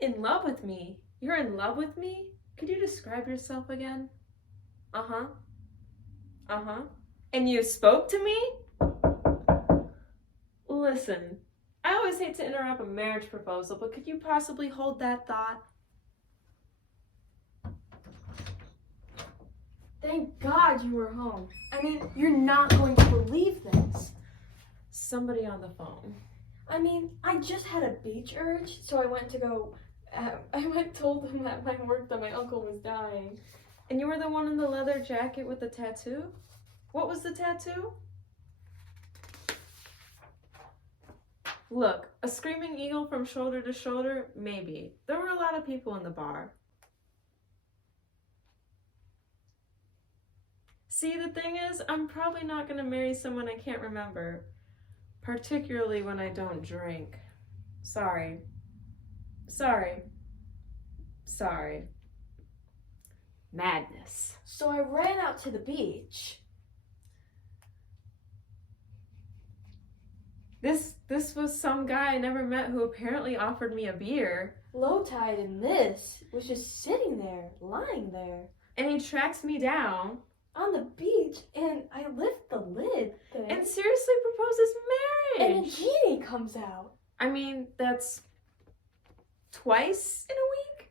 In love with me? You're in love with me? Could you describe yourself again? Uh-huh. Uh-huh. And you spoke to me? Listen, I always hate to interrupt a marriage proposal, but could you possibly hold that thought? Thank God you were home. I mean, you're not going to believe this. Somebody on the phone. I mean, I just had a beach urge, so I went to go. Told them at my work that my uncle was dying. And you were the one in the leather jacket with the tattoo? What was the tattoo? Look, a screaming eagle from shoulder to shoulder? Maybe. There were a lot of people in the bar. See, the thing is, I'm probably not going to marry someone I can't remember. Particularly when I don't drink. Sorry. Sorry. Sorry. Madness. So I ran out to the beach. This was some guy I never met who apparently offered me a beer. Low tide, and this was just sitting there, lying there. And he tracks me down. On the beach, and I lift the lid thing. And seriously proposes marriage. And a genie comes out. I mean, that's twice in a week?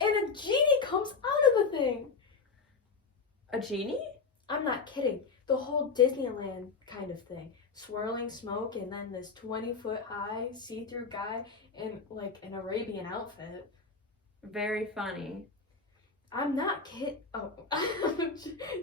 And a genie comes out of the thing. A genie? I'm not kidding. The whole Disneyland kind of thing. Swirling smoke and then this 20-foot high see-through guy in like an Arabian outfit. Very funny. I'm not kidding. Oh,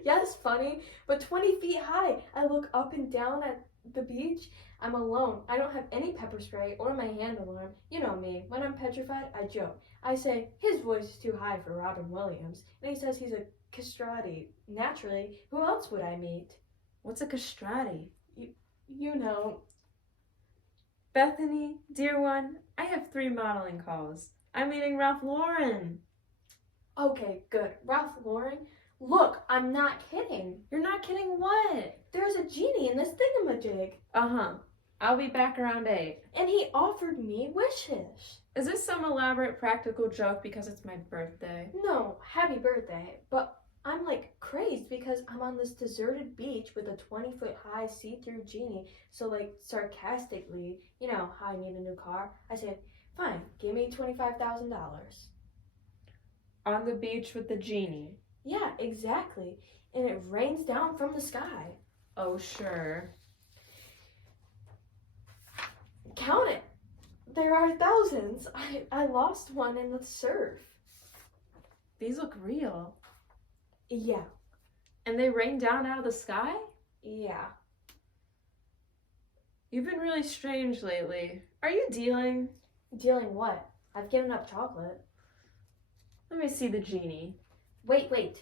yes, funny, but 20 feet high. I look up and down at the beach. I'm alone. I don't have any pepper spray or my hand alarm. You know me. When I'm petrified, I joke. I say, his voice is too high for Robin Williams. And he says he's a castrati. Naturally, who else would I meet? What's a castrati? You know. Bethany, dear one, I have 3 modeling calls. I'm meeting Ralph Lauren. Okay, good. Ralph Lauren? Look, I'm not kidding. You're not kidding what? There's a genie in this thingamajig. Uh-huh. I'll be back around 8. And he offered me wishes. Is this some elaborate practical joke because it's my birthday? No, happy birthday. But I'm like crazed because I'm on this deserted beach with a 20-foot high see-through genie. So like sarcastically, you know how I need a new car. I said, fine, give me $25,000. On the beach with the genie. Yeah, exactly. And it rains down from the sky. Oh, sure. Count it. There are thousands. I lost one in the surf. These look real. Yeah. And they rain down out of the sky? Yeah. You've been really strange lately. Are you dealing? Dealing what? I've given up chocolate. Let me see the genie. Wait.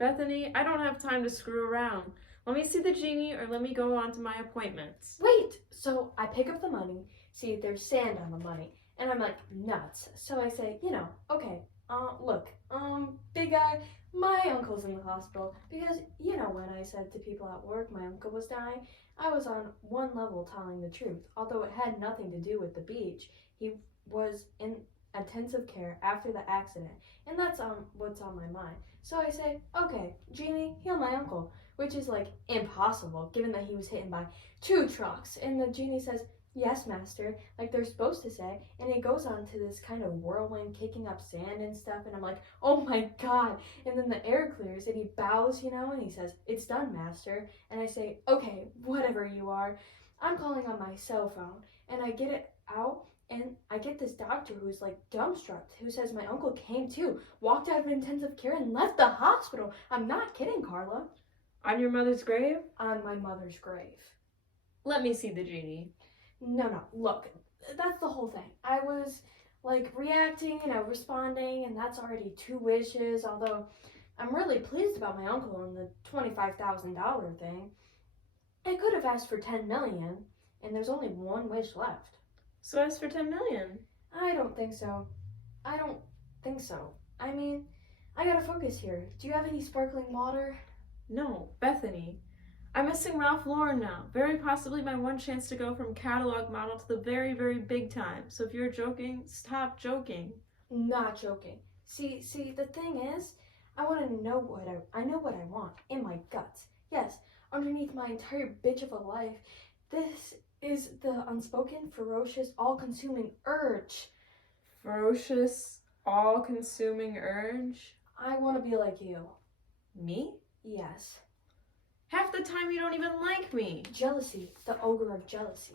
Bethany, I don't have time to screw around. Let me see the genie or let me go on to my appointments. Wait! So I pick up the money, see there's sand on the money, and I'm like, nuts. So I say, okay, look, big guy, my uncle's in the hospital. Because, when I said to people at work my uncle was dying, I was on one level telling the truth. Although it had nothing to do with the beach. He was in intensive care after the accident, and that's what's on my mind. So I say, okay, genie, heal my uncle, which is like impossible given that he was hit by 2 trucks. And the genie says, yes, master, like they're supposed to say. And he goes on to this kind of whirlwind, kicking up sand and stuff, and I'm like, oh my god. And then the air clears and he bows, and he says, it's done, master. And I say, okay, whatever you are. I'm calling on my cell phone, and I get it out. And I get this doctor who's like dumbstruck, who says my uncle came too, walked out of intensive care and left the hospital. I'm not kidding, Carla. On your mother's grave? On my mother's grave. Let me see the genie. No, look, that's the whole thing. I was like reacting, responding, and that's already 2 wishes, although I'm really pleased about my uncle and the $25,000 thing. I could have asked for $10 million, and there's only 1 wish left. So ask for $10 million. I don't think so. I mean, I gotta focus here. Do you have any sparkling water? No, Bethany. I'm missing Ralph Lauren now. Very possibly my one chance to go from catalog model to the very, very big time. So if you're joking, stop joking. Not joking. See, the thing is, I want to know I know what I want in my guts. Yes, underneath my entire bitch of a life, this is the unspoken, ferocious, all-consuming urge. Ferocious, all-consuming urge? I want to be like you. Me? Yes. Half the time you don't even like me. Jealousy, the ogre of jealousy.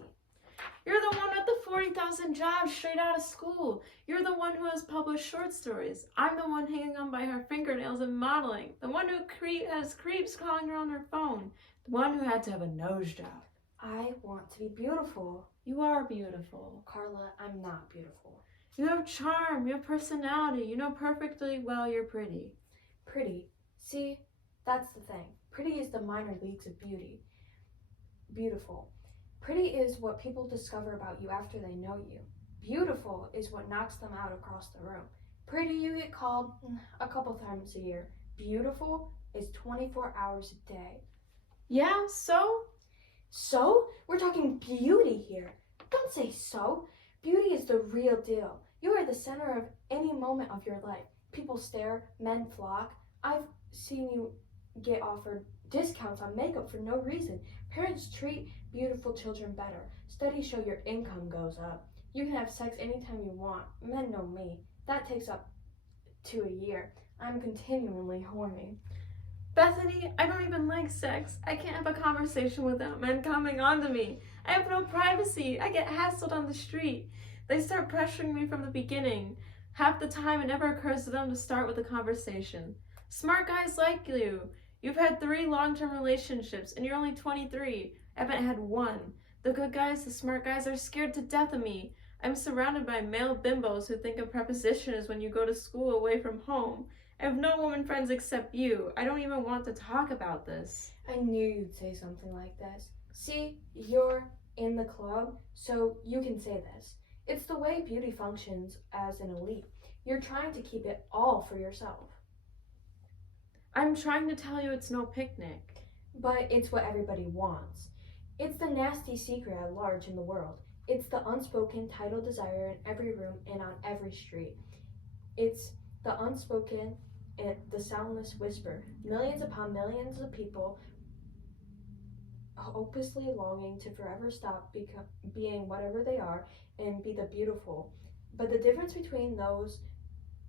You're the one with the 40,000 jobs straight out of school. You're the one who has published short stories. I'm the one hanging on by her fingernails and modeling. The one who has creeps calling her on her phone. The one who had to have a nose job. I want to be beautiful. You are beautiful. Carla, I'm not beautiful. You have charm. You have personality. You know perfectly well you're pretty. Pretty. See, that's the thing. Pretty is the minor leagues of beauty. Beautiful. Pretty is what people discover about you after they know you. Beautiful is what knocks them out across the room. Pretty you get called a couple times a year. Beautiful is 24 hours a day. Yeah, so? So? We're talking beauty here. Don't say so. Beauty is the real deal. You are the center of any moment of your life. People stare, men flock. I've seen you get offered discounts on makeup for no reason. Parents treat beautiful children better. Studies show your income goes up. You can have sex anytime you want. Men know me. That takes up to a year. I'm continually horny. Bethany, I don't even like sex. I can't have a conversation without men coming onto me. I have no privacy. I get hassled on the street. They start pressuring me from the beginning. Half the time it never occurs to them to start with a conversation. Smart guys like you. You've had 3 long-term relationships and you're only 23. I haven't had one. The good guys, the smart guys are scared to death of me. I'm surrounded by male bimbos who think a preposition is when you go to school away from home. I have no woman friends except you. I don't even want to talk about this. I knew you'd say something like this. See, you're in the club, so you can say this. It's the way beauty functions as an elite. You're trying to keep it all for yourself. I'm trying to tell you it's no picnic. But it's what everybody wants. It's the nasty secret at large in the world. It's the unspoken tidal desire in every room and on every street. It's the unspoken and the soundless whisper. Millions upon millions of people hopelessly longing to forever stop being whatever they are and be the beautiful. But the difference between those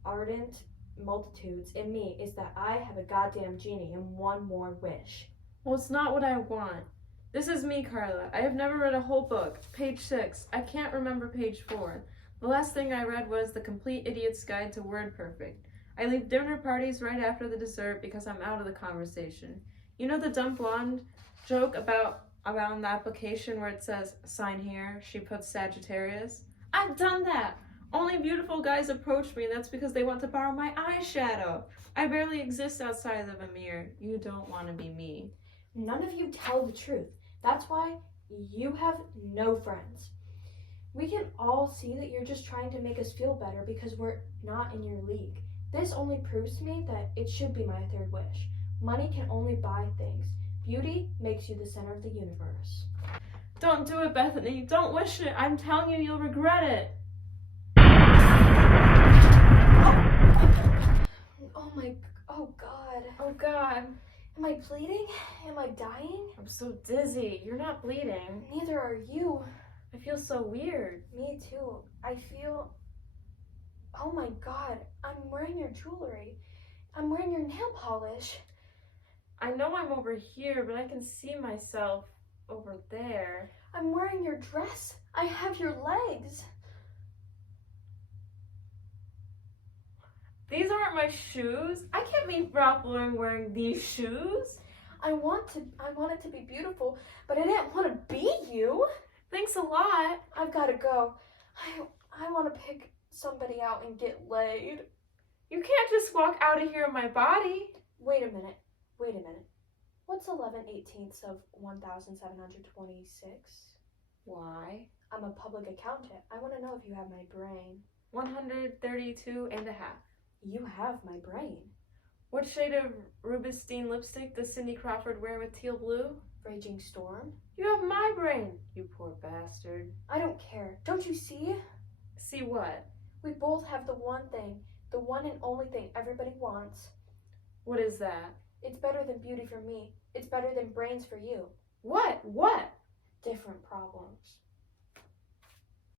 ardent multitudes and me is that I have a goddamn genie and one more wish. Well, it's not what I want. This is me, Carla. I have never read a whole book. Page 6. I can't remember page 4. The last thing I read was The Complete Idiot's Guide to Word Perfect. I leave dinner parties right after the dessert because I'm out of the conversation. You know the dumb blonde joke about the application where it says, sign here, she puts Sagittarius? I've done that! Only beautiful guys approach me, and that's because they want to borrow my eyeshadow. I barely exist outside of a mirror. You don't want to be me. None of you tell the truth. That's why you have no friends. We can all see that you're just trying to make us feel better because we're not in your league. This only proves to me that it should be my third wish. Money can only buy things. Beauty makes you the center of the universe. Don't do it, Bethany. Don't wish it. I'm telling you, you'll regret it. Oh God. Oh God. Am I bleeding? Am I dying? I'm so dizzy. You're not bleeding. Neither are you. I feel so weird. Me too. I feel... Oh my God. I'm wearing your jewelry. I'm wearing your nail polish. I know I'm over here, but I can see myself over there. I'm wearing your dress. I have your legs. These aren't my shoes. I can't be Ralph Lauren wearing these shoes. I want it to be beautiful, but I didn't want to be you. Thanks a lot. I've got to go. I want to pick somebody out and get laid. You can't just walk out of here in my body. Wait a minute. What's 11/18 of 1,726? Why? I'm a public accountant. I want to know if you have my brain. 132 and a half. You have my brain. What shade of rubinstein lipstick does Cindy Crawford wear with teal blue? Raging storm? You have my brain, you poor bastard. I don't care. Don't you see? See what? We both have the one thing, the one and only thing everybody wants. What is that? It's better than beauty for me. It's better than brains for you. What? What? Different problems.